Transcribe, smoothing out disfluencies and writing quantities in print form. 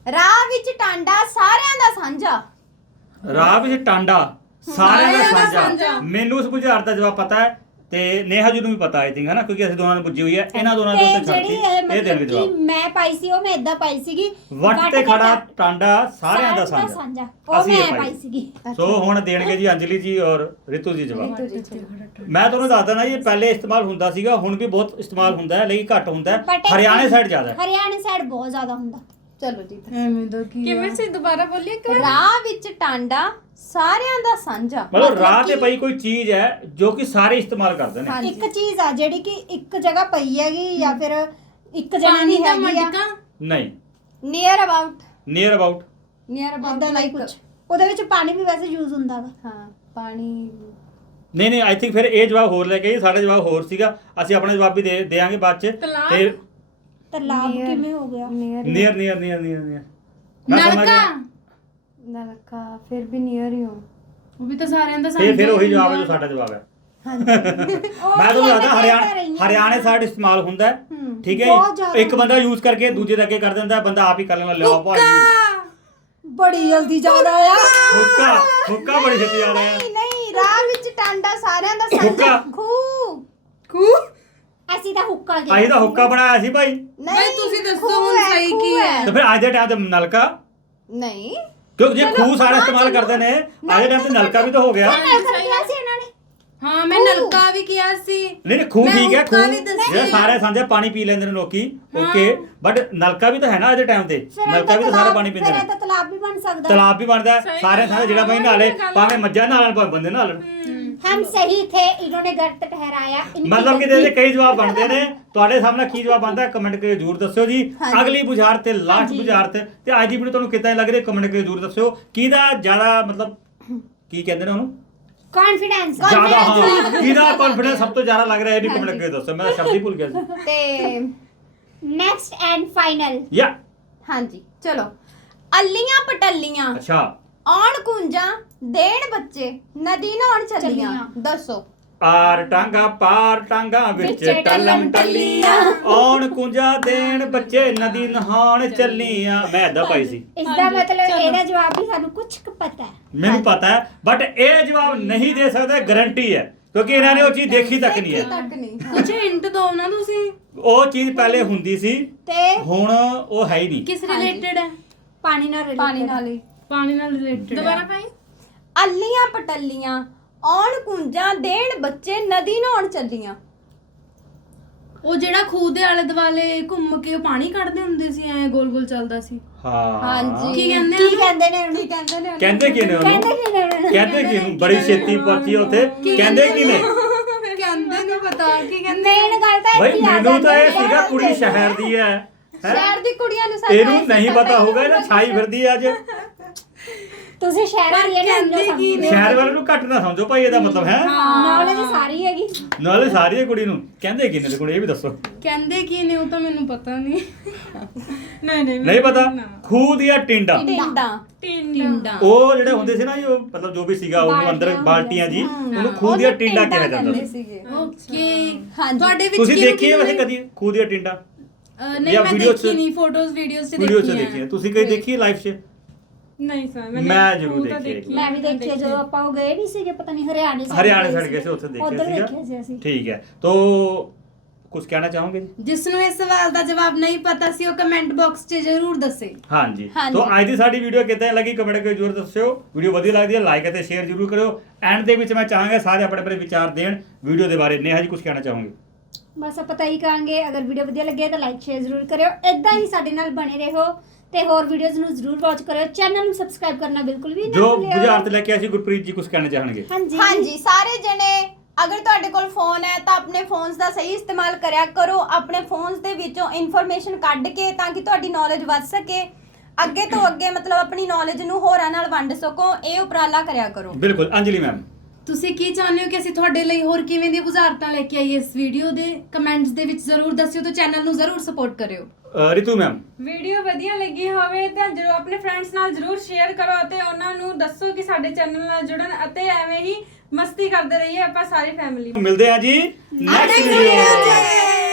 ਰਾਹ ਵਿੱਚ ਟਾਂਡਾ ਸਾਰਿਆਂ ਦਾ ਸਾਂਝਾ। ਰਾਹ ਵਿੱਚ ਟਾਂਡਾ ਸਾਰਿਆਂ ਦਾ ਸਾਂਝਾ। ਮੈਨੂੰ ਉਸ ਬੁਝਾਰਤ ਦਾ ਜਵਾਬ ਪਤਾ ਹੈ ਤੇ ਨੇਹਾ ਜੀ ਨੂੰ ਵੀ ਪਤਾ ਆਈ ਥਿੰਕ ਹੈ ਨਾ, ਕਿਉਂਕਿ ਅਸੀਂ ਦੋਨਾਂ ਨੇ ਪੁੱਜੀ ਹੋਈ ਹੈ। ਇਹਨਾਂ ਦੋਨਾਂ ਦੇ ਉੱਤੇ ਛੱਡਤੀ ਇਹ ਦੇਣਗੇ ਜਵਾਬ। ਮੈਂ ਪਾਈ ਸੀ ਉਹ ਮੈਂ ਇਦਾਂ ਪਾਈ ਸੀਗੀ ਵੱਟ ਤੇ ਖੜਾ ਟਾਂਡਾ ਸਾਰਿਆਂ ਦਾ ਸਾਂਝਾ। ਉਹ ਅਸੀਂ ਮੈਂ ਪਾਈ ਸੀਗੀ। ਸੋ ਹੁਣ ਦੇਣਗੇ ਜੀ ਅੰਜਲੀ ਜੀ ਔਰ ਰਿਤੂ ਜੀ ਜਵਾਬ। ਮੈਂ ਤੁਹਾਨੂੰ ਦੱਸ ਦਣਾ ਇਹ ਪਹਿਲੇ ਇਸਤੇਮਾਲ ਹੁੰਦਾ ਸੀਗਾ, ਹੁਣ ਵੀ ਬਹੁਤ ਇਸਤੇਮਾਲ ਹੁੰਦਾ ਹੈ, ਲੇਕਿਨ ਘੱਟ ਹੁੰਦਾ ਹੈ। ਹਰਿਆਣੇ ਸਾਈਡ ਜ਼ਿਆਦਾ ਹੈ। ਹਰਿਆਣੇ ਸਾਈਡ ਬਹੁਤ ਜ਼ਿਆਦਾ ਹੁੰਦਾ। ਚਲੋ ਜੀ ਐਵੇਂ ਦਾ ਕੀ ਕਿਵੇਂ ਸੀ ਦੁਬਾਰਾ ਬੋਲੀਏ ਇੱਕ ਵਾਰ? ਰਾਹ ਵਿੱਚ ਟਾਂਡਾ ਸਾਰਿਆਂ ਦਾ ਸਾਂਝਾ। ਮਤਲਬ ਰਾਹ ਤੇ ਪਈ ਕੋਈ ਚੀਜ਼ ਹੈ ਜੋ ਕਿ ਸਾਰੇ ਇਸਤੇਮਾਲ ਕਰਦੇ ਨੇ। ਇੱਕ ਚੀਜ਼ ਆ ਜਿਹੜੀ ਕਿ ਇੱਕ ਜਗ੍ਹਾ ਪਈ ਹੈਗੀ ਜਾਂ ਫਿਰ ਇੱਕ ਜਗ੍ਹਾ ਪਾਣੀ ਦੀ ਦਾ ਹੈਗੀ ਆ ਮਟਕਾ। ਨਹੀਂ, ਨੀਅਰ ਅਬਾਊਟ ਨੀਅਰ ਅਬਾਊਟ ਏਦਾਂ ਦਾ ਹੀ ਕੁਝ। ਉਹਦੇ ਵਿੱਚ ਪਾਣੀ ਵੀ ਵੈਸੇ ਯੂਜ਼ ਹੁੰਦਾ ਵਾ। ਹਾਂ ਪਾਣੀ। ਨਹੀਂ ਆਈ ਥਿੰਕ ਫਿਰ ਇਹ ਜਵਾਬ ਹੋਰ ਲੈ ਕੇ ਆਈ, ਸਾਡਾ ਜਵਾਬ ਹੋਰ ਸੀਗਾ। ਅਸੀਂ ਆਪਣਾ ਜਵਾਬ ਵੀ ਦੇਾਂਗੇ ਬਾਅਦ ਚ। ਤੇ ਤਲਾਬ ਕਿਵੇਂ ਹੋ ਗਿਆ? ਨੀਅਰ ਨਲਕਾ ਫਿਰ ਵੀ ਨੀਅਰ ਹੀ ਹੋ। ਉਹ ਵੀ ਤਾਂ ਸਾਰਿਆਂ ਦਾ ਫਿਰ ਉਹੀ ਜਵਾਬ ਹੈ ਜੋ ਸਾਡਾ ਜਵਾਬ ਹੈ। ਮੈਂ ਤੁਹਾਨੂੰ ਦੱਸਦਾ ਹਰਿਆਣੇ ਸਾਈਡ ਇਸਤੇਮਾਲ ਹੁੰਦਾ ਹੈ, ਠੀਕ ਹੈ। ਇੱਕ ਬੰਦਾ ਯੂਜ਼ ਕਰਕੇ ਦੂਜੇ ਦੇ ਅੱਗੇ ਕਰ ਦਿੰਦਾ, ਬੰਦਾ ਆਪ ਹੀ ਕਰ ਲੈਂਦਾ। ਲਿਆਓ ਭਾਜੀ ਬੜੀ ਜਲਦੀ ਜ਼ਿਆਦਾ ਆ। ਹੁੱਕਾ ਬੜੀ ਛੇਤੀ ਆ ਰਿਹਾ। ਨਹੀਂ ਰਾਹ ਵਿੱਚ ਟਾਂਡਾ ਸਾਰਿਆਂ ਦਾ ਸਾਂਝਾ। ਖੂ ਅਸੀਂ ਤਾਂ ਹੁੱਕਾ ਗਿਆ। ਅਸੀਂ ਤਾਂ ਹੁੱਕਾ ਬਣਾਇਆ ਸੀ ਭਾਈ। ਭਾਈ ਤੁਸੀਂ ਦੱਸੋ ਹੁਣ ਸਹੀ ਕੀ ਹੈ? ਤੇ ਫਿਰ ਅੱਜ ਦੇ ਟਾਈਮ ਤੇ ਨਲਕਾ, ਨਹੀਂ ਕਿਉਂਕਿ ਜੇ ਖੂਹ ਸਾਰੇ ਇਸਤੇਮਾਲ ਕਰਦੇ ਨੇ, ਅੱਜ ਦੇ ਟਾਈਮ ਤੇ ਨਲਕਾ ਵੀ ਤਾਂ ਹੋ ਗਿਆ। ਨਲਕਾ ਕਿਹਾ ਸੀ ਇਹਨਾਂ ਨੇ। ਹਾਂ ਮੈਂ ਨਲਕਾ ਵੀ ਕਿਹਾ ਸੀ। ਨਹੀਂ ਖੂਹ ਠੀਕ ਹੈ, ਖੂਹ ਵੀ ਦੱਸਿਆ। ਜਿਹੜਾ ਸਾਰੇ ਸਾਂਝੇ ਪਾਣੀ ਪੀ ਲੈਂਦੇ ਨੇ ਲੋਕੀ, ਓਕੇ, ਬਟ ਨਲਕਾ ਵੀ ਤਾਂ ਹੈ ਨਾ ਅੱਜ ਦੇ ਟਾਈਮ ਤੇ। ਨਲਕਾ ਵੀ ਤਾਂ ਸਾਰੇ ਪਾਣੀ ਪੀਂਦੇ ਫਿਰ ਨੇ। ਤਾਂ ਤਲਾਬ ਵੀ ਬਣ ਸਕਦਾ। ਤਲਾਬ ਵੀ ਬਣਦਾ ਸਾਰੇ ਸਾਰੇ, ਜਿਹੜਾ ਭਾਈ ਨਾਲੇ ਭਾਵੇਂ ਮੱਝਾਂ ਨਾਲਣ ਭਾਵੇਂ ਬੰਦੇ ਨਾਲਣ। हम सही थे, इन्होंने गलत ठहराया। ਮਤਲਬ ਕਿ ਇਹਦੇ ਕਈ ਜਵਾਬ ਬਣਦੇ ਨੇ। ਤੁਹਾਡੇ ਸਾਹਮਣੇ ਕੀ ਜਵਾਬ ਆਉਂਦਾ ਕਮੈਂਟ ਕਰਕੇ ਜ਼ਰੂਰ ਦੱਸਿਓ ਜੀ। ਅਗਲੀ ਬੁਝਾਰਤ ਤੇ ਲਾਸਟ ਬੁਝਾਰਤ ਤੇ ਅੱਜ ਦੀ ਵੀਡੀਓ ਤੁਹਾਨੂੰ ਕਿੱਦਾਂ ਲੱਗ ਰਹੀ ਕਮੈਂਟ ਕਰਕੇ ਜ਼ਰੂਰ ਦੱਸਿਓ। ਕਿਹਦਾ ਜ਼ਿਆਦਾ ਮਤਲਬ ਕੀ ਕਹਿੰਦੇ ਨੇ ਉਹਨੂੰ, कॉन्फिडेंस ਜ਼ਿਆਦਾ, ਹਾਂ ਕਿਹਦਾ ਕੌਨਫੀਡੈਂਸ ਸਭ ਤੋਂ ਜ਼ਿਆਦਾ ਲੱਗ ਰਿਹਾ ਇਹ ਵੀ ਕਮੈਂਟ ਕਰਕੇ ਦੱਸੋ। ਮੈਂ ਸ਼ਬਦ ਹੀ ਭੁੱਲ ਗਿਆ ਸੀ। ਤੇ नेक्स्ट एंड फाइनल। ਯਾ ਹਾਂਜੀ ਚਲੋ। ਅੱਲੀਆਂ ਪਟੱਲੀਆਂ ਅੱਛਾ। ਆਉਣ ਕੁੰਜਾਂ ਦੇਣ ਬੱਚੇ ਨਦੀ ਨਹਾਉਣ ਚੱਲੀਆਂ। ਦੱਸੋ। ਆਰ ਟਾਂਗਾ ਪਾਰ ਟਾਂਗਾ ਵਿੱਚ ਟਲਮ ਟੱਲੀਆਂ, ਆਉਣ ਕੁੰਜਾ ਦੇਣ ਬੱਚੇ ਨਦੀ ਨਹਾਉਣ ਚੱਲੀਆਂ। ਮੈਂ ਏਦਾਂ ਪਾਈ ਸੀ। इसका मतलब ਇਹਦਾ ਜਵਾਬ ਵੀ ਸਾਨੂੰ ਕੁਝ ਪਤਾ ਹੈ। ਮੈਨੂੰ ਪਤਾ ਹੈ, ਬਟ ਇਹ ਜਵਾਬ ਨਹੀਂ ਦੇ ਸਕਦੇ, ਗਾਰੰਟੀ ਹੈ, ਕਿਉਂਕਿ ਇਹਨਾਂ ਨੇ ਉਹ ਚੀਜ਼ ਦੇਖੀ ਤੱਕ ਨਹੀਂ ਹੈ। ਕੁਝ ਹਿੰਟ ਦਿਓ ਨਾ ਤੁਸੀਂ। ਉਹ ਚੀਜ਼ ਪਹਿਲੇ ਹੁੰਦੀ ਸੀ ਤੇ ਹੁਣ ਉਹ ਹੈ ਹੀ ਨਹੀਂ। ਕਿਸ ਰਿਲੇਟਡ ਹੈ? ਪਾਣੀ ਨਾਲ ਪਾਣੀ ਨਾਲ ਹੀ। ਪਾਣੀ ਨਾਲ ਰਿਲੇਟਡ। ਦੁਬਾਰਾ ਭਾਈ। ਅੱਲੀਆਂ ਪਟੱਲੀਆਂ ਆਉਣ ਕੁੰਜਾਂ ਦੇਣ ਬੱਚੇ ਨਦੀ ਨਹਾਉਣ ਚੱਲੀਆਂ। ਉਹ ਜਿਹੜਾ ਖੂਹ ਦੇ ਆਲੇ ਦੁਆਲੇ ਘੁੰਮ ਕੇ ਪਾਣੀ ਕੱਢਦੇ ਹੁੰਦੇ ਸੀ, ਐ ਗੋਲ ਗੋਲ ਚੱਲਦਾ ਸੀ। ਹਾਂ ਹਾਂਜੀ। ਕੀ ਕਹਿੰਦੇ ਕੀ ਕਹਿੰਦੇ ਨੇ ਉਹਨੂੰ? ਕਹਿੰਦੇ ਨੇ ਕਹਿੰਦੇ ਕੀ ਨੇ ਉਹਨੂੰ? ਕਹਿੰਦੇ ਕੀ ਨੇ ਉਹਨੂੰ? ਕਹਿੰਦੇ ਕੀ ਨੂੰ? ਬੜੀ ਛੇਤੀ ਪਹੁੰਚੀ ਉੱਥੇ। ਕਹਿੰਦੇ ਕੀ ਨੇ? ਕਹਿੰਦੇ ਨਹੀਂ ਪਤਾ ਕੀ ਕਹਿੰਦੇ। ਮੇਨ ਗੱਲ ਤਾਂ ਭਾਈ ਇਹ ਆ ਮੈਨੂੰ ਤਾਂ ਇਹ ਜਾਂਦੀ ਸੀਗਾ ਹੈ। ਕੁੜੀ ਸ਼ਹਿਰ ਦੀ ਹੈ। ਸ਼ਹਿਰ ਦੀ ਕੁੜੀਆਂ ਨੂੰ ਸਾਡਾ ਇਹਨੂੰ ਨਹੀਂ ਪਤਾ ਹੋਊਗਾ, ਇਹਨਾਂ ਛਾਈ ਫਿਰਦੀ ਹੈ ਅੱਜ। ਤੁਸੀਂ ਸ਼ਹਿਰਾਂ ਦੀ ਕਹਿੰਦੇ ਕੀ ਨੇ? ਸ਼ਹਿਰ ਵਾਲੇ ਨੂੰ ਘੱਟ ਨਾ ਸਮਝੋ ਭਾਈ, ਇਹਦਾ ਮਤਲਬ ਹੈ ਨੌਲੇਜ ਸਾਰੀ ਹੈਗੀ। ਨਾਲੇ ਸਾਰੀ ਕੁੜੀ ਨੂੰ ਕਹਿੰਦੇ ਕੀ ਨੇ ਤੇ ਕੁੜੀ ਇਹ ਵੀ ਦੱਸੋ। ਕਹਿੰਦੇ ਕੀ ਨੇ ਉਹ ਤਾਂ ਮੈਨੂੰ ਪਤਾ ਨਹੀਂ। ਨਹੀਂ ਨਹੀਂ ਪਤਾ। ਖੂਹ ਦੀਆਂ ਟਿੰਡਾਂ, ਟਿੰਡਾ। ਉਹ ਜਿਹੜੇ ਹੁੰਦੇ ਸੀ ਨਾ, ਜੋ ਮਤਲਬ ਜੋ ਵੀ ਸੀਗਾ ਉਹਨੂੰ ਅੰਦਰ ਬਾਲਟੀਆਂ ਜੀ, ਉਹਨੂੰ ਖੂਹ ਦੀਆਂ ਟਿੰਡਾਂ ਕਿਹਾ ਜਾਂਦਾ ਸੀ। ਓਕੇ। ਹਾਂਜੀ। ਤੁਹਾਡੇ ਵਿੱਚ ਤੁਸੀਂ ਦੇਖੀ ਹੈ ਵੈਸੇ ਕਦੀ ਖੂਹ ਦੀਆਂ ਟਿੰਡਾਂ? ਨਹੀਂ ਜਾਂ ਮੈਂ ਵੀਡੀਓ ਦੇਖੀ ਨਹੀਂ, ਫੋਟੋਜ਼ ਵੀਡੀਓਜ਼ ਤੇ ਵੀਡੀਓ 'ਚ ਦੇਖੀ ਦੇਖੀ ਹੈ। ਤੁਸੀਂ ਕਦੀ ਦੇਖੀ ਹੈ ਲਾਈਵ 'ਚ? ਨਹੀਂ ਸਰ ਮੈਂ ਜ਼ਰੂਰ ਦੇਖੀ ਹੈ। ਮੈਂ ਵੀ ਦੇਖੀ ਹੈ, ਜਦੋਂ ਆਪਾਂ ਉਹ ਗਏ ਨਹੀਂ ਸੀਗੇ, ਪਤਾ ਨਹੀਂ ਹਰਿਆਣੇ ਸਾਈਡ ਗਏ ਸੀ, ਉੱਥੇ ਦੇਖਿਆ ਉੱਧਰ ਸੀਗਾ। ਦੇਖਿਆ ਸੀ ਅਸੀਂ। ਠੀਕ ਹੈ, ਤੋ ਕੁਝ ਕਹਿਣਾ ਚਾਹੋਗੇ ਜੀ? ਜਿਸ ਨੂੰ ਇਸ ਸਵਾਲ ਦਾ ਜਵਾਬ ਨਹੀਂ ਪਤਾ ਸੀ ਉਹ ਕਮੈਂਟ ਬਾਕਸ 'ਚ ਜ਼ਰੂਰ ਦੱਸੇ। ਹਾਂਜੀ। ਹਾਂਜੀ। ਤੋ ਅੱਜ ਦੀ ਸਾਡੀ ਵੀਡੀਓ ਕਿੱਦਾਂ ਲੱਗੀ ਕਮੈਂਟ ਕਰਕੇ ਜ਼ਰੂਰ ਦੱਸਿਓ। ਵੀਡੀਓ ਵਧੀਆ ਲੱਗਦੀ ਹੈ ਲਾਈਕ ਅਤੇ ਸ਼ੇਅਰ ਜ਼ਰੂਰ ਕਰਿਓ। ਐਂਡ ਦੇ ਵਿੱਚ ਮੈਂ ਚਾਹਾਂਗਾ ਸਾਰੇ ਆਪਣੇ ਆਪਣੇ ਵਿਚਾਰ ਦੇਣ ਵੀਡੀਓ ਦੇ ਬਾਰੇ। ਨੇਹਾ ਜੀ ਕੁਝ ਕਹਿਣਾ ਚਾਹੋਗੇ? ਬਸ ਆਪਾਂ ਤਾਂ ਹੀ ਕਹਾਂਗੇ, ਅਗਰ ਵੀਡੀਓ ਵਧੀਆ ਲੱਗੇ ਤਾਂ ਲਾਈਕ ਸ਼ੇਅਰ ਜ਼ਰੂਰ ਕਰਿਓ। ਇਦਾਂ ਹੀ ਸਾਡੇ ਨਾਲ ਬਣੇ ਰਹੋ ਤੇ ਹੋਰ ਵੀਡੀਓਜ਼ ਨੂੰ ਜ਼ਰੂਰ ਵਾਚ ਕਰਿਓ। ਚੈਨਲ ਨੂੰ ਸਬਸਕ੍ਰਾਈਬ ਕਰਨਾ ਬਿਲਕੁਲ ਵੀ ਨਾ ਜੋ ਭੁੱਲਿਓ। ਬੁਝਾਰਤ ਲੈ ਕੇ ਆਏ ਸੀ ਗੁਰਪ੍ਰੀਤ ਜੀ ਕੁਝ ਕਹਿਣਾ ਚਾਹਣਗੇ? ਹਾਂਜੀ ਸਾਰੇ ਜਣੇ ਅਗਰ ਤੁਹਾਡੇ ਕੋਲ ਫੋਨ ਹੈ ਤਾਂ ਆਪਣੇ ਫੋਨਸ ਦਾ ਸਹੀ ਇਸਤੇਮਾਲ ਕਰਿਆ ਕਰੋ। ਆਪਣੇ ਫੋਨਸ ਦੇ ਵਿੱਚੋਂ ਇਨਫੋਰਮੇਸ਼ਨ ਕੱਢ ਕੇ, ਤਾਂ ਕਿ ਤੁਹਾਡੀ ਨੌਲੇਜ ਵੱਧ ਸਕੇ। ਅੱਗੇ ਤੋਂ ਅੱਗੇ ਮਤਲਬ ਆਪਣੀ ਨੌਲੇਜ ਨੂੰ ਹੋਰਾਂ ਨਾਲ ਵੰਡ ਸਕੋ। ਇਹ ਉਪਰਾਲਾ ਕਰਿਆ ਕਰੋ। ਬਿਲਕੁਲ। ਅੰਜਲੀ ਮੈਮ, ਤੁਸੀਂ ਕੀ ਚਾਹੁੰਦੇ ਹੋ ਕਿ ਅਸੀਂ ਤੁਹਾਡੇ ਲਈ ਹੋਰ ਕਿਵੇਂ ਦੀਆਂ ਬੁਝਾਰਤਾਂ ਲੈ ਕੇ ਆਈਏ ਇਸ ਵੀਡੀਓ ਦੇ ਕਮੈਂਟਸ ਦੇ ਵਿੱਚ ਜ਼ਰੂਰ ਦੱਸਿਓ ਤੇ ਚੈਨਲ ਨੂੰ ਜ਼ਰੂਰ ਸਪੋਰਟ ਕਰਿਓ। ਰਿਤੂ ਮੈਮ, ਵੀਡੀਓ ਵਧੀਆ ਲੱਗੀ ਹੋਵੇ ਤਾਂ ਜਰੂਰ ਆਪਣੇ ਫਰੈਂਡਸ ਨਾਲ ਜਰੂਰ ਸ਼ੇਅਰ ਕਰੋ ਅਤੇ ਉਹਨਾਂ ਨੂੰ ਦੱਸੋ ਕਿ ਸਾਡੇ ਚੈਨਲ ਨਾਲ ਜੁੜਨ ਅਤੇ ਐਵੇਂ ਹੀ ਮਸਤੀ ਕਰਦੇ ਰਹੀਏ ਆਪਾਂ ਸਾਰੀ ਫੈਮਿਲੀ। ਮਿਲਦੇ ਹਾਂ ਜੀ ਨੈਕਸਟ ਵੀਡੀਓ।